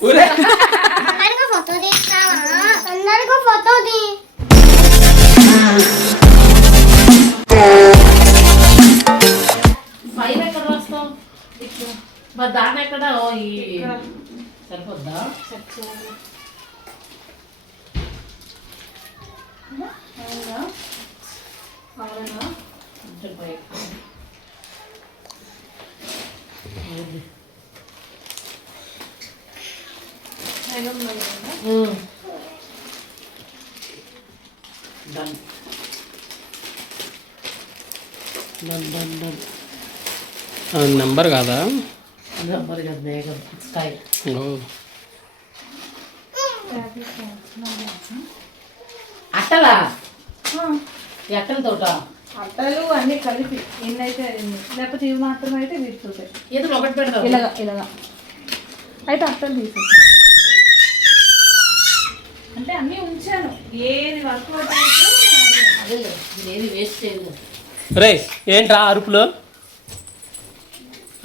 Photo తీస్తావా? తొందరగా photo తీ. Five ఎక్కడ రాస్తావు? మరి దాని ఎక్కడ సరిపోద్దా? నంబర్ కాదా? నంబర్ కాదు, మేఘం స్కై. అట్టలా ఎట్టల తోట అట్టలు అన్ని కలిపి ఎన్నైతే లేకపోతే ఇవి మాత్రం అయితే వీటితోటాయి. ఏదో ఒకటి పెడతావు ఇలాగా అయితే అట్టలు తీసి అంటే అన్నీ ఉంచాను. ఏది వర్క్ అదే ఏది వేస్ట్ చేయదు. రే ఏంట్రా అరుపులో?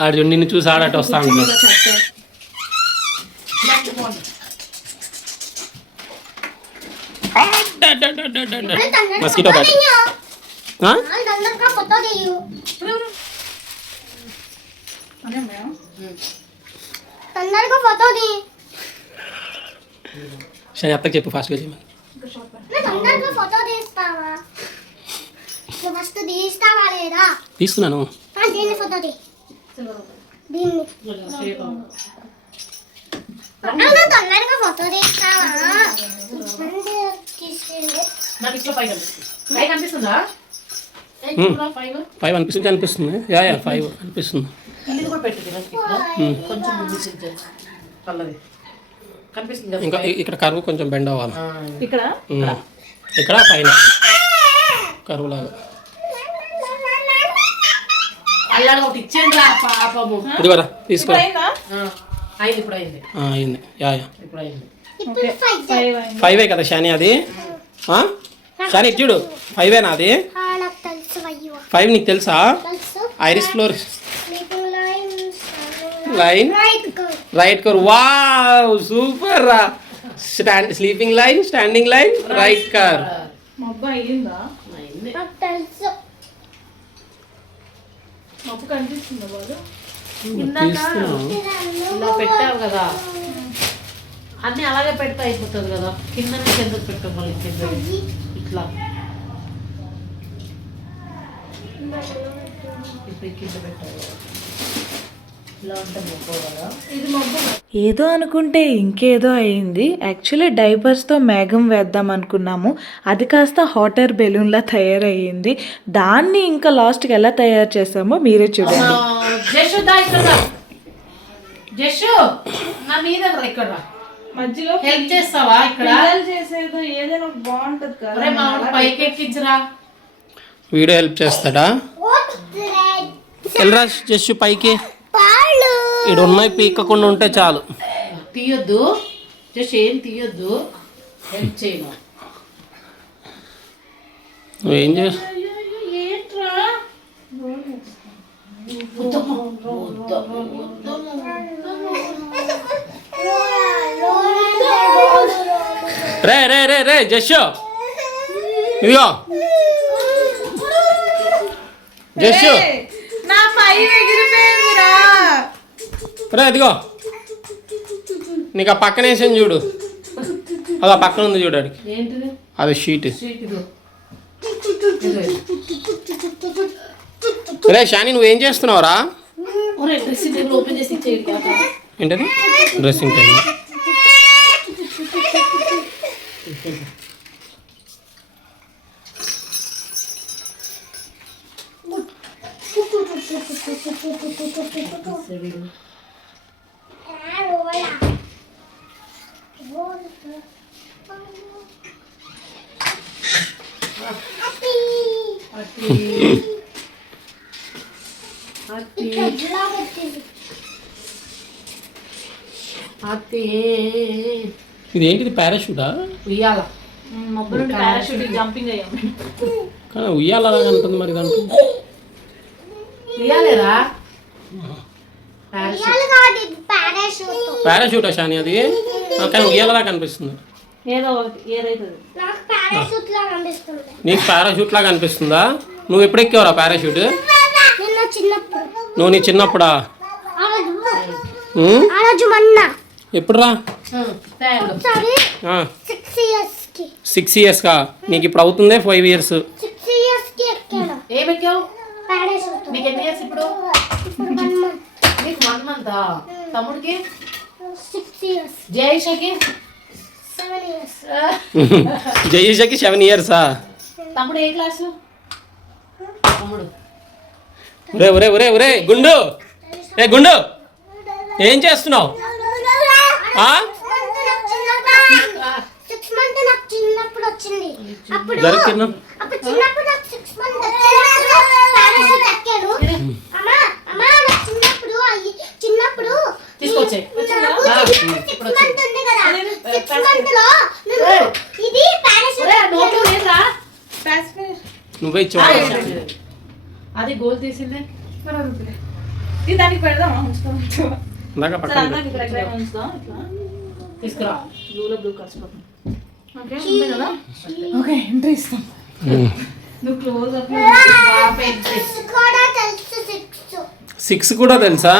ఆడు నిన్ను చూసి ఆడట వస్తా ఉంటా. Mosquito bat. తొందరగా ఫోటో తీయు. తొందరగా ఫోటో తీ. సరే అత్తకి చెప్పు ఫాస్ట్గా చేయమని. తొందరగా ఫోటో తీస్తావా? ఫస్ట్ తీస్తావా లేదా? తీస్తున్నాను. దీన్ని ఫోటో తీ. దీన్ని తొందరగా ఫోటో తీస్తావా? నాకు ఇట్లా ఫైవ్ కనిపిస్తుందా? ఫైవ్ అనిపిస్తుంది అనిపిస్తుంది. యా 5 అనిపిస్తుంది. ఇది కూడా పెట్టు కొంచెం పల్లవి కనిపిస్తుంది. ఇంకా ఇక్కడ కరువు కొంచెం బెండ్ అవ్వాలి. ఇక్కడ ఇక్కడ పైన కరువు లాగా. అల్లాడు ఒకటి ఇచ్చేయండి రా పాపము. ఇదిగోరా తీసుకో. అయింది ఇప్పుడు అయింది. అయింది. యా ఇప్పుడు అయింది. 5 కదా షాని అది? షాని చూడు 5 అది. 5 నీకు తెలుసా? ఐరిస్ ఫ్లోర్ లైన్ రైట్ కర్. వావ్ సూపర్ రా. Sleeping line, standing line, right కర్. మబ్బు అయ్యిందా? మబ్బు కనిపిస్తుందా బాగా? ఇలా పెట్టావు కదా, అన్నీ అలాగే పెడితే అయిపోతుంది కదా. కింద నుంచి ఎందుకు పెట్టాం మళ్ళీ కింద ఇట్లా ఇప్పుడు కింద పెట్టావు ఇలా ఉంటే మొక్క కదా. ఇది మొక్క ఏదో అనుకుంటే ఇంకేదో అయింది. యాక్చువల్లీ డైపర్స్తో మేఘం వేద్దాం అనుకున్నాము, అది కాస్త హాట్ ఎయిర్ బెలూన్లా తయారయ్యింది. దాన్ని ఇంకా లాస్ట్కి ఎలా తయారు చేసామో మీరే చూడండి. జషు దా ఇక్కడ, జషు నా మీద ఇక్కడ మధ్యలో హెల్ప్ చేస్తావా? ఇక్కడ చేసేదో ఏదైనా బాగుంటది కదా. పైకి ఎక్కించరా. వీడియో హెల్ప్ చేస్తాడా? వెళ్ళరా జస్ట్ పైకి. ఇక్కడ ఉన్నాయి పీక్కకుండా ఉంటే చాలు. తీయొద్దు జస్ట్, ఏం తీయొద్దు, హెల్ప్ చేయను. నువ్వేం చేస్తా? ఏంట్రా రే రే రే రే జష్ ఇదిగో జష్ నా 5 ఎగిరిపోయిందిరా. రే ఇదిగో నీకు ఆ పక్కన వేసాను చూడు, అది ఆ పక్కన ఉంది చూడు. అడిగి ఏంటిది? అది షీట్. ఇదో రే షాని నువ్వేం చేస్తున్నావురా? డ్రెస్సింగ్ టేబుల్ ఓపెన్ చేసి ఇచ్చేయండి. ఏంటది? Dressing table. ఇదేంటిది? పారాషూటా? ఉయ్యాల. మబ్బు నుండి పారాషూట్ జంపింగ్ అయ్యాం. కానీ ఉయ్యాల అలాగా ఉంటుంది మరి దాంట్లో. ఉయ్యాలేరా? పారాషూట్ పారాషూట్ షాని అది కానీ ఉయ్యాలలా కనిపిస్తుంది. ఏదో ఒకటి ఏదైతుంది. నాకు పారాషూట్ లాగా అనిపిస్తుంది. నీకు పారాషూట్ లాగా అనిపిస్తుందా? నువ్వు ఎప్పుడు ఎక్కేవరా పారాషూట్? నిన్న చిన్నప్పుడు. నువ్వు నీ చిన్నప్పుడా? ఆ రోజు మొన్న. ఎప్పుడురా? ఒకసారి 6 years కి. 6 years కా? నీకు ఇప్పుడు అవుతుందే 5 years. 6 years కి ఎక్కాను ఏమెక్కావు? పారాషూట్. నీకు ఎన్ని ఇయర్స్ ఇప్పుడు? 1 month. నీకు 1 month. తమ్ముడికి 6 years. జయేషకి 7 years. జయేషకి 7 years. తమ్ముడు ఏ క్లాసు? తమ్ముడు ఒరే ఒరే ఒరే ఒరే గుండు, ఏ గుండు ఏం చేస్తున్నావు? 6 months నాకు చిన్నప్పుడు వచ్చింది. అప్పుడు జరుగుతున్నా చిన్నప్పుడు నాకు 6 months వచ్చినప్పుడు పారాషూట్ ఎక్కాను. అమ్మా అమ్మా నాకు చిన్నప్పుడు తీసుకొచ్చాయి. నాకు 6 months ఉంది కదా. 6 months లో నేను ఇది పారాషూట్ నువ్వే ఇచ్చావు. అది గోల్ తీసిందే. ఇది దానికి పెడదామా? ఉంచుతాం. ఇందాక సరే, పక్కన అన్నాక ఇక్కడ ఎక్కడ ఉంచుతాం. ఇట్లా తీసుకురా. బ్లూ కలిసిపోతుంది. ఓకే ఉంది కదా. ఓకే ఎంట్రీ ఇస్తాం. నువ్వు క్లోజ్ అప్ కూడా తెలుసు 6. 6 కూడా తెలుసా?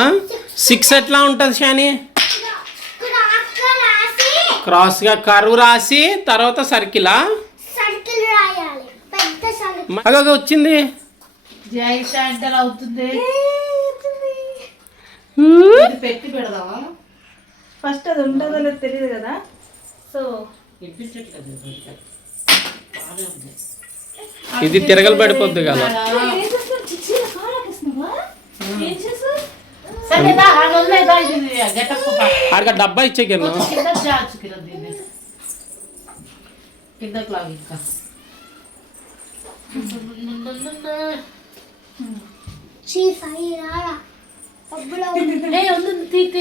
6 ఎట్లా ఉంటుంది షాని? క్రాస్గా కర్వ్ రాసి తర్వాత సర్కిలా? సర్కిల్ రాయాలి. పెద్ద సర్కిల్. అగ వచ్చింది. జయేష అంటే అవుతుంది. ఇది పెట్టి పెడదామా? ఫస్ట్ అది ఉంటుందో లేదో తెలియదు కదా. సో ఇది తిరగలు పడిపోద్ది కదా. సరే దా, అది వదిలేదా, ఇది గెటప్ ఆడికి డబ్బా ఇచ్చే కింద కింద జాచు కింద దీన్ని కిందకి లాగు ఇంకా.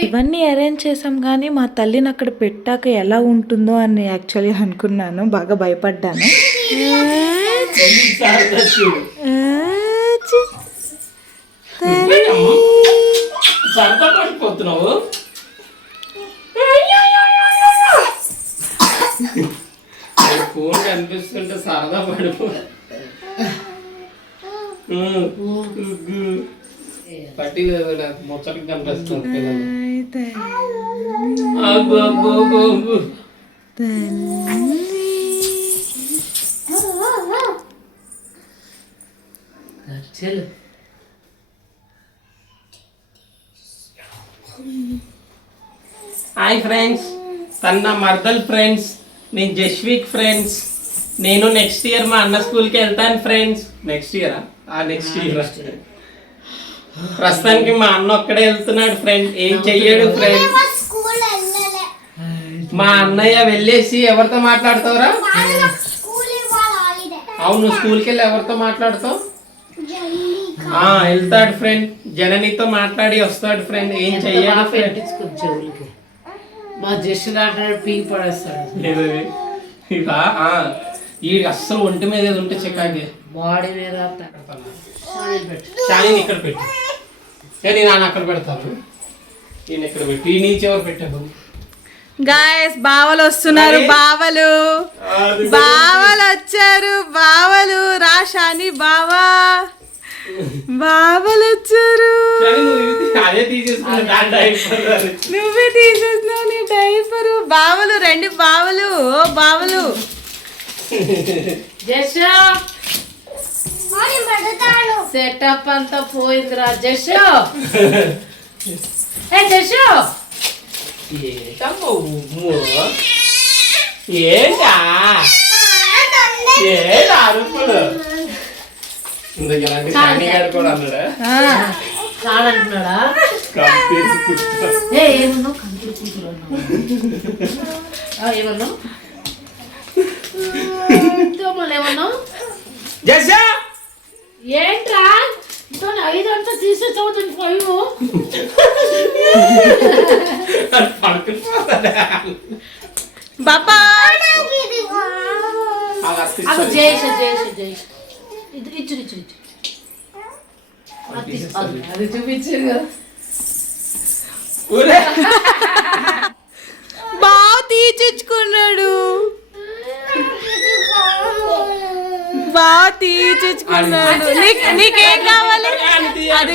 ఇవన్నీ అరేంజ్ చేసాం కానీ మా తల్లిని అక్కడ పెట్టాక ఎలా ఉంటుందో అని యాక్చువల్లీ అనుకున్నాను. బాగా భయపడ్డాను. సరదా పడిపోతున్నావు. ఫోన్ కనిపిస్తుంటే సరదా పడిపో. పట్టి ముచ్చటకి కనిపిస్తుంది. చెల్లు హాయ్ ఫ్రెండ్స్, తన మర్దల్ ఫ్రెండ్స్, నేను జస్విక్ ఫ్రెండ్స్. నేను నెక్స్ట్ ఇయర్ మా అన్న స్కూల్కి వెళ్తాను ఫ్రెండ్స్. నెక్స్ట్ ఇయర్ ప్రస్తుతానికి మా అన్న ఒక్కడే వెళ్తున్నాడు ఫ్రెండ్. ఏం చెయ్యడు ఫ్రెండ్. మా అన్నయ్య వెళ్ళేసి ఎవరితో మాట్లాడతావురా? అవును, స్కూల్కి వెళ్ళి ఎవరితో మాట్లాడతావు? వెళ్తాడు ఫ్రెండ్. జననితో మాట్లాడి వస్తాడు ఫ్రెండ్. ఏం చెయ్యాలి ఫ్రెండ్? చెవులకి మా జస్ట్ అంటాడు పీకి పడేస్తాడు. ఈ అస్సలు ఒంటి మీద ఏది ఉంటే చిక్కాకి బాడీ మీద షాని ఇక్కడ పెట్టు. నేను నాన్న అక్కడ పెడతాను. నేను ఇక్కడ పెట్టు. ఈ నీచి ఎవరు పెట్టాను? గాయస్ బావలు వస్తున్నారు. బావలు వచ్చారు. బావలు రాషాని బావా బావలు వచ్చారు. అదే తీసేసుకున్నా. నువ్వే తీసేసినావు నీ డైపరు. బావలు రండి. బావలు బావలు జష్ సెటప్ అంతా పోయిందిరా. జష్ జష్ ఏంటా అరుపులు? కూడా అన్నాడా? చాలంటున్నాడా? ఏమన్నావు? కంటి కూతురు అన్నావు. ఏమన్నావు? ఏమన్నావు? ఏంట్రా 5 అంతా తీసేసి అవుతుంది 5. బాబా జయేష్ ఇది ఇచ్చు అది చూపించారు కదా. తీర్చుకున్నాడు. నీకేం కావాలి? అది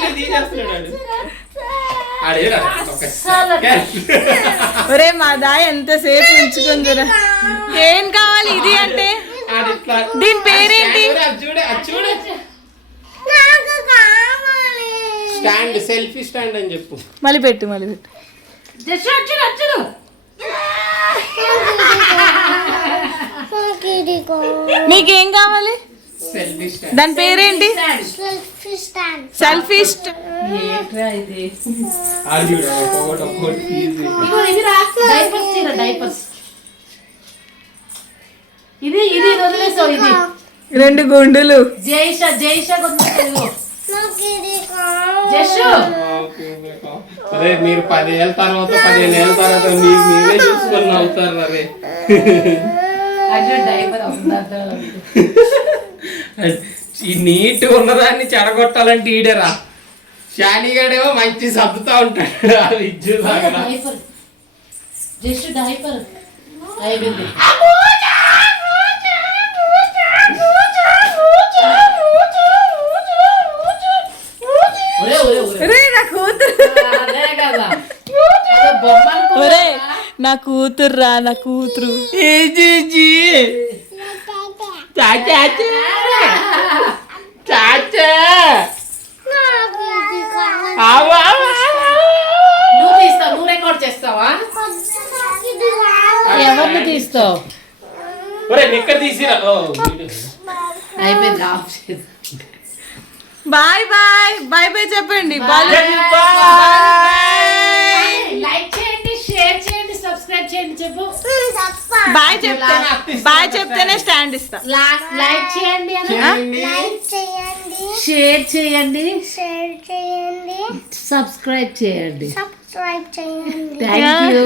ఒరే మాదా ఎంతసేపు ఉంచుకుందిరా. ఏం కావాలి ఇది అంటే? దీని పేరేంటి? స్టాండ్, సెల్ఫీ స్టాండ్ అని చెప్పు. మళ్ళీ పెట్టు. నీకేం కావాలి? Selfie stand. దాని పేరేంటి? సెల్ఫీ డైపర్స్ ఇది వదిలేసావు. ఇది 2 గుండులు. జైషా అరే మీరు 10 ఏళ్ళ తర్వాత 15 ఏళ్ళ తర్వాత మీరే చూసుకొని అవుతారు. అరే డైపర్ ఈ నీట్ ఉన్నదాన్ని చెడగొట్టాలంటే ఈడేరా. శాలిగాడేమో మంచి సర్దుతా ఉంటాడు. అది ఇచ్చేదాకా జస్ట్ డైపర్ అయిపోయింది. నా కూతురు నా కూతురు. నువ్వు తీస్తావు, నువ్వు రికార్డ్ చేస్తావా? ఎవరిని తీస్తావు? నిక్కర్ తీసిరా. అయిపోయింది, ఆఫ్ చేసి. బాయ్ చెప్పండి. లైక్ చేయండి, షేర్ చేయండి, సబ్స్క్రైబ్ చేయండి. చెప్పు బాయ్ చెప్తేనే స్టాండ్ ఇస్తా. లైక్ చేయండి, షేర్ చేయండి, సబ్స్క్రైబ్ చేయండి. Thank you.